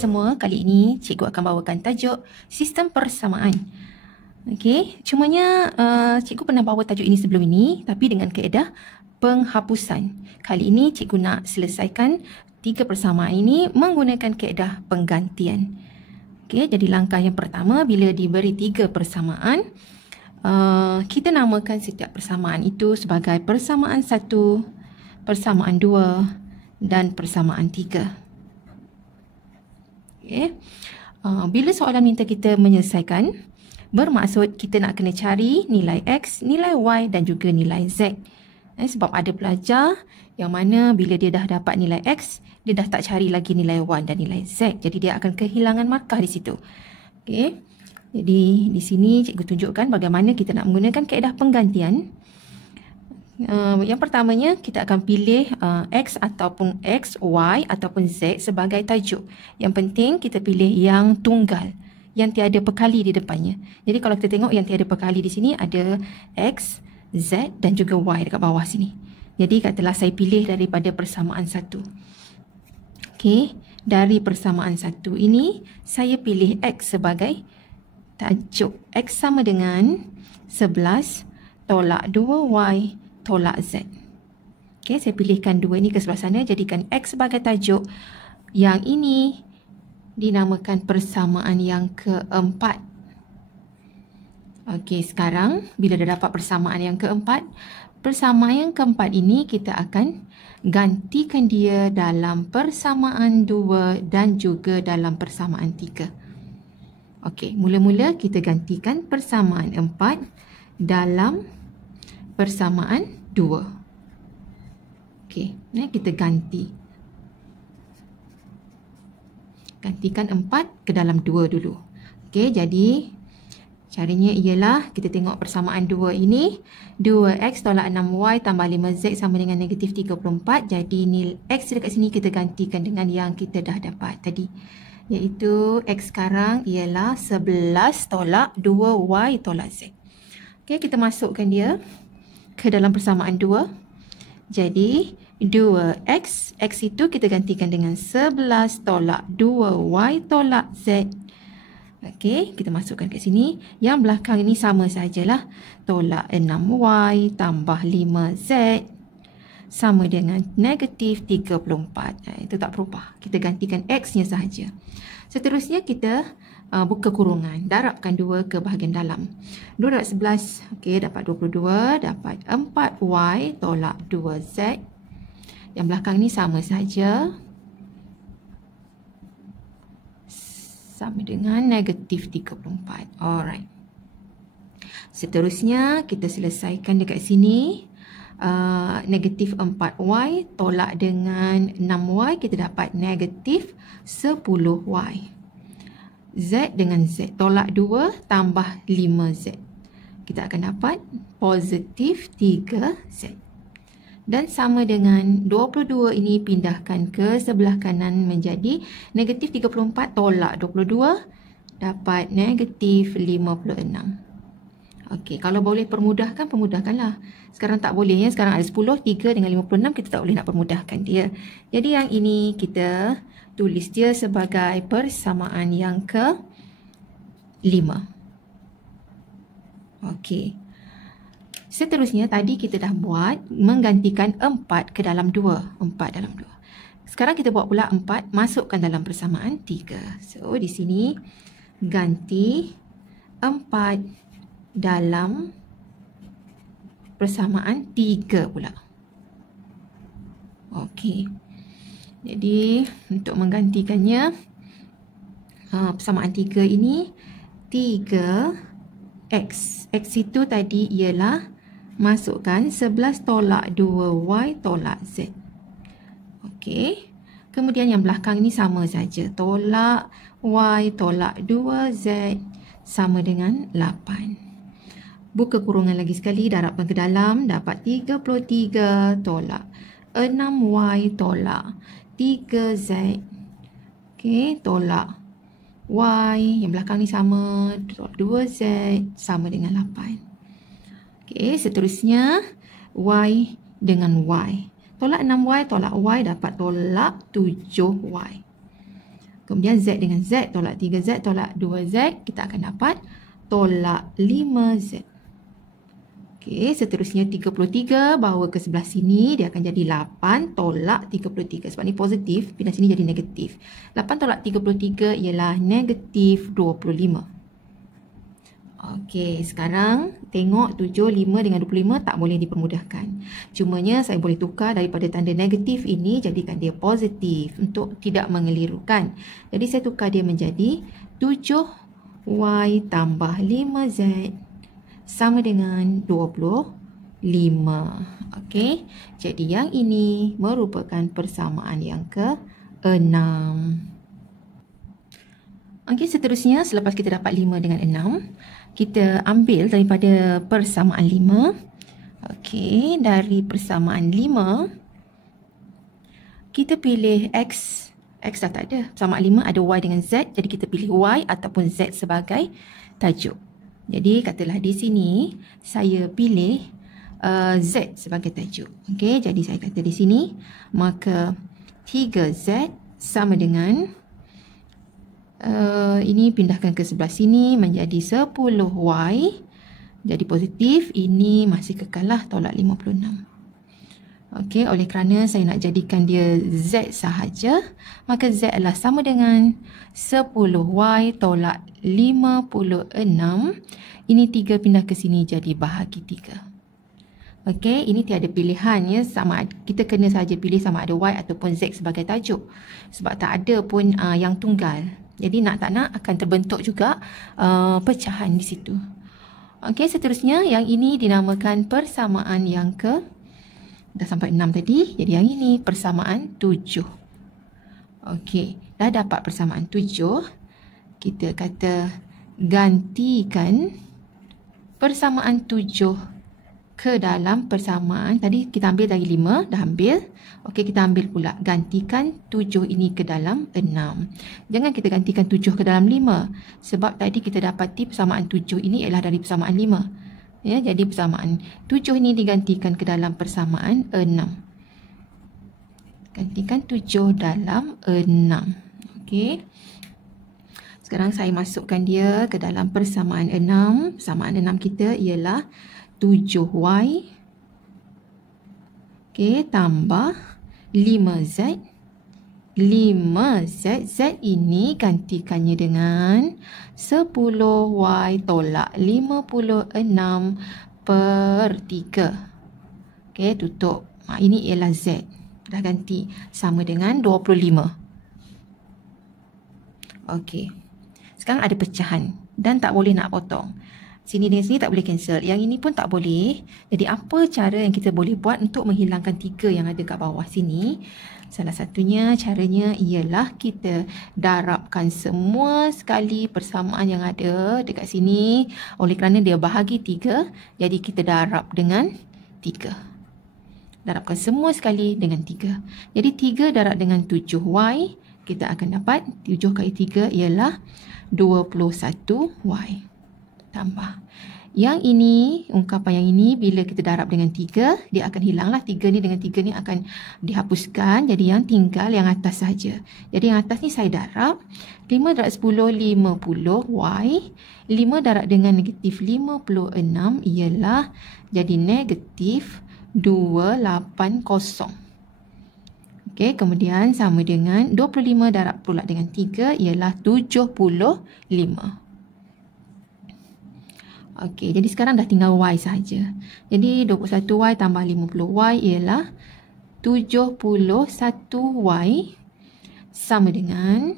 semua, kali ini cikgu akan bawakan tajuk sistem persamaan. Okey, cumanya cikgu pernah bawa tajuk ini sebelum ini tapi dengan kaedah penghapusan. Kali ini cikgu nak selesaikan 3 persamaan ini menggunakan kaedah penggantian. Okey, jadi langkah yang pertama, bila diberi 3 persamaan, kita namakan setiap persamaan itu sebagai persamaan 1, persamaan 2 dan persamaan 3. Okay. Bila soalan minta kita menyelesaikan, bermaksud kita nak kena cari nilai X, nilai Y dan juga nilai Z. Sebab ada pelajar yang mana bila dia dah dapat nilai X, dia dah tak cari lagi nilai Y dan nilai Z. Jadi dia akan kehilangan markah di situ. Okay. Jadi di sini cikgu tunjukkan bagaimana kita nak menggunakan kaedah penggantian. Yang pertamanya kita akan pilih X ataupun X, Y ataupun Z sebagai tajuk. Yang penting kita pilih yang tunggal, yang tiada perkali di depannya. Jadi kalau kita tengok yang tiada perkali di sini ada X, Z dan juga Y dekat bawah sini. Jadi katalah saya pilih daripada persamaan 1. Okey, dari persamaan 1 ini saya pilih X sebagai tajuk. X sama dengan 11 tolak 2Y tolak Z. Okey, saya pilihkan 2 ini ke sebelah sana, jadikan X sebagai tajuk. Yang ini dinamakan persamaan yang keempat. Okey, sekarang bila dah dapat persamaan yang keempat, persamaan yang keempat ini kita akan gantikan dia dalam persamaan 2 dan juga dalam persamaan 3. Okey, mula-mula kita gantikan persamaan 4 dalam persamaan 2. Okey, kita ganti. Gantikan 4 ke dalam 2 dulu. Okey, jadi caranya ialah kita tengok persamaan 2 ini. 2x tolak 6y tambah 5z sama dengan negatif 34. Jadi nilai x dekat sini kita gantikan dengan yang kita dah dapat tadi. Iaitu x sekarang ialah 11 tolak 2y tolak z. Okey, kita masukkan dia ke dalam persamaan 2. Jadi 2x, x itu kita gantikan dengan 11 tolak 2y tolak z. Okey, kita masukkan ke sini. Yang belakang ini sama sajalah. Tolak 6y tambah 5z sama dengan negatif 34. Itu tak berubah. Kita gantikan x-nya sahaja. Seterusnya kita buka kurungan. Darabkan 2 ke bahagian dalam. 2 darab 11. Okey, dapat 22. Dapat 4y tolak 2z. Yang belakang ni sama saja. Sama dengan negatif 34. Alright. Seterusnya kita selesaikan dekat sini. Negatif 4y tolak dengan 6y. Kita dapat negatif 10y. Z dengan Z. Tolak 2 tambah 5Z. Kita akan dapat positif 3Z. Dan sama dengan 22 ini pindahkan ke sebelah kanan menjadi negatif 34 tolak 22. Dapat negatif 56. Okey, kalau boleh permudahkan, permudahkanlah. Sekarang tak boleh ya. Sekarang ada 10, 3 dengan 56. Kita tak boleh nak permudahkan dia. Jadi yang ini kita tulis dia sebagai persamaan yang ke-5. Okey. Seterusnya tadi kita dah buat menggantikan 4 ke dalam 2. 4 dalam 2. Sekarang kita buat pula 4 masukkan dalam persamaan 3. So di sini ganti 4 dalam persamaan 3 pula. Okey. Jadi untuk menggantikannya, persamaan 3 ini 3x. X itu tadi ialah masukkan 11 tolak 2y tolak z. Okey. Kemudian yang belakang ini sama saja. Tolak y tolak 2z sama dengan 8. Buka kurungan lagi sekali, darabkan ke dalam, dapat 33 tolak 6y tolak 3z. Okey, tolak y. Yang belakang ni sama. Tolak 2z sama dengan 8. Okey, seterusnya y dengan y. Tolak 6y tolak y dapat tolak 7y. Kemudian Z dengan Z, tolak 3Z, tolak 2Z, kita akan dapat tolak 5Z. Okey, seterusnya 33 bawa ke sebelah sini, dia akan jadi 8 tolak 33. Sebab ni positif, pindah sini jadi negatif. 8 tolak 33 ialah negatif 25. Okey, sekarang tengok 7, 5 dengan 25 tak boleh dipermudahkan. Cumanya saya boleh tukar daripada tanda negatif ini, jadikan dia positif untuk tidak mengelirukan. Jadi saya tukar dia menjadi 7Y tambah 5Z sama dengan 25. Okey, jadi yang ini merupakan persamaan yang ke-6. Okey, seterusnya selepas kita dapat 5 dengan 6, kita ambil daripada persamaan 5. Okey, dari persamaan 5, kita pilih X. X dah tak ada. Persamaan 5 ada Y dengan Z, jadi kita pilih Y ataupun Z sebagai tajuk. Jadi katalah di sini saya pilih Z sebagai tajuk. Okey, jadi saya kata di sini maka 3Z sama dengan ini pindahkan ke sebelah sini menjadi 10Y. Jadi positif, ini masih kekalah tolak 56. Okey, oleh kerana saya nak jadikan dia Z sahaja, maka Z adalah sama dengan 10Y tolak 56. Ini 3 pindah ke sini jadi bahagi 3. Okey, ini tiada pilihan ya, sama kita kena saja pilih sama ada Y ataupun Z sebagai tajuk. Sebab tak ada pun yang tunggal. Jadi nak tak nak akan terbentuk juga pecahan di situ. Okey, seterusnya yang ini dinamakan persamaan yang dah sampai 6 tadi. Jadi yang ini persamaan 7. Okey, dah dapat persamaan 7. Kita kata gantikan persamaan 7 ke dalam persamaan. Tadi kita ambil dari 5, dah ambil. Okey, kita ambil pula. Gantikan 7 ini ke dalam 6. Jangan kita gantikan 7 ke dalam 5. Sebab tadi kita dapati persamaan 7 ini ialah dari persamaan 5. Ya, jadi persamaan 7 ini digantikan ke dalam persamaan 6. Gantikan 7 dalam 6. Okey. Sekarang saya masukkan dia ke dalam persamaan 6. Persamaan 6 kita ialah 7Y. Okey, tambah 5Z. 5Z. Z ini gantikannya dengan 10Y tolak 56 per 3. Okey, tutup. Ini ialah Z. Dah ganti. Sama dengan 25. Okey. Sekarang ada pecahan. Dan tak boleh nak potong. Sini dengan sini tak boleh cancel. Yang ini pun tak boleh. Jadi apa cara yang kita boleh buat untuk menghilangkan 3 yang ada kat bawah sini? Salah satunya caranya ialah kita darabkan semua sekali persamaan yang ada dekat sini. Oleh kerana dia bahagi 3, jadi kita darab dengan 3. Darabkan semua sekali dengan 3. Jadi 3 darab dengan 7Y, kita akan dapat 7 kali 3 ialah 21Y. Tambah. Yang ini, ungkapan yang ini bila kita darab dengan 3, dia akan hilanglah. 3 ni dengan 3 ni akan dihapuskan. Jadi yang tinggal yang atas saja. Jadi yang atas ni saya darab. 5 darab 10, 50Y. 5 darab dengan negatif 56 ialah jadi negatif 280. Okey, kemudian sama dengan 25 darab pula dengan 3 ialah 75. Okey, jadi sekarang dah tinggal Y saja. Jadi 21Y tambah 50Y ialah 71Y sama dengan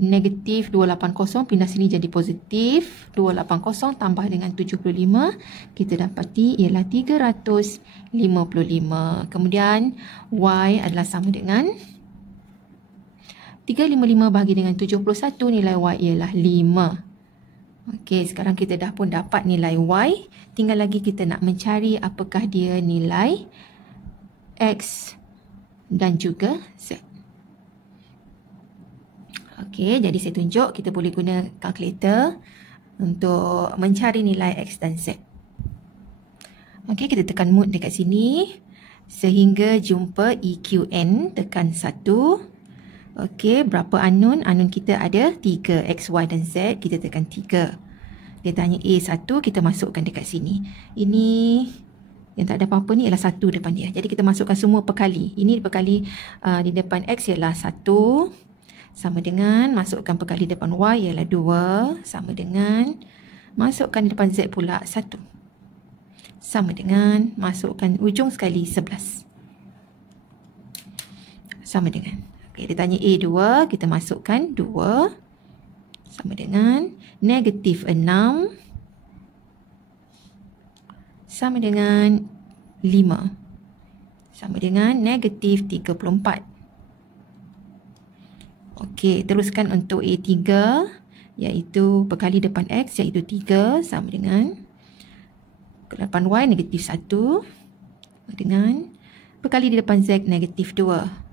negatif 280 pindah sini jadi positif. 280 tambah dengan 75 kita dapati ialah 355. Kemudian Y adalah sama dengan 355 bahagi dengan 71, nilai Y ialah 5. Okey, sekarang kita dah pun dapat nilai Y. Tinggal lagi kita nak mencari apakah dia nilai X dan juga Z. Okey, jadi saya tunjuk kita boleh guna kalkulator untuk mencari nilai X dan Z. Okey, kita tekan mode dekat sini sehingga jumpa EQN, tekan 1. Okey, berapa unknown? Unknown kita ada 3, X, Y dan Z. Kita tekan 3. Dia tanya A1, kita masukkan dekat sini. Ini yang tak ada apa-apa ni ialah 1 depan dia. Jadi kita masukkan semua perkali. Ini perkali di depan X ialah 1. Sama dengan masukkan perkali depan Y ialah 2. Sama dengan masukkan di depan Z pula 1. Sama dengan masukkan ujung sekali 11. Sama dengan. Okay, dia tanya A2, kita masukkan 2. Sama dengan negatif 6. Sama dengan 5. Sama dengan negatif 34. Okey, teruskan untuk A3, iaitu perkali depan X, iaitu 3. Sama dengan depan Y, negatif 1. Sama dengan perkali di depan Z, negatif 2.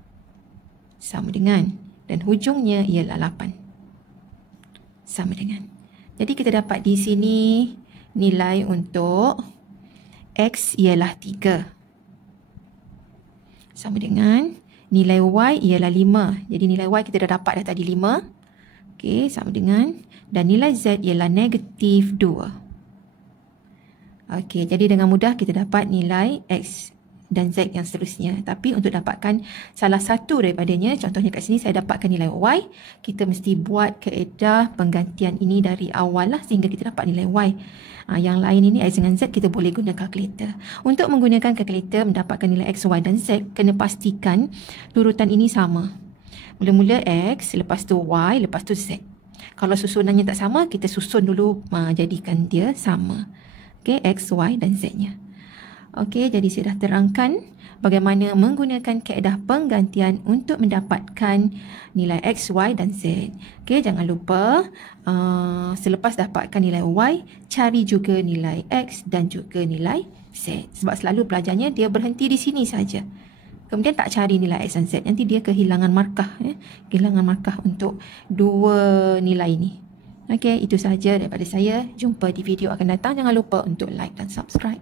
Sama dengan, dan hujungnya ialah 8. Sama dengan. Jadi kita dapat di sini nilai untuk X ialah 3. Sama dengan nilai Y ialah 5. Jadi nilai Y kita dah dapat dah tadi 5. Okey, sama dengan, dan nilai Z ialah negatif 2. Okey, jadi dengan mudah kita dapat nilai X dan Z yang seterusnya. Tapi untuk dapatkan salah satu daripadanya, contohnya kat sini saya dapatkan nilai Y, kita mesti buat kaedah penggantian ini dari awal lah sehingga kita dapat nilai Y. Yang lain ini X dengan Z kita boleh guna kalkulator. Untuk menggunakan kalkulator mendapatkan nilai X, Y dan Z, kena pastikan urutan ini sama. Mula-mula X, lepas tu Y, lepas tu Z. Kalau susunannya tak sama, kita susun dulu jadikan dia sama. Okay, X, Y dan Z-nya. Okey, jadi saya dah terangkan bagaimana menggunakan kaedah penggantian untuk mendapatkan nilai X, Y dan Z. Okey, jangan lupa selepas dapatkan nilai Y, cari juga nilai X dan juga nilai Z. Sebab selalu pelajarnya dia berhenti di sini saja. Kemudian tak cari nilai X dan Z. Nanti dia kehilangan markah. Kehilangan markah untuk dua nilai ini. Okey, itu sahaja daripada saya. Jumpa di video akan datang. Jangan lupa untuk like dan subscribe.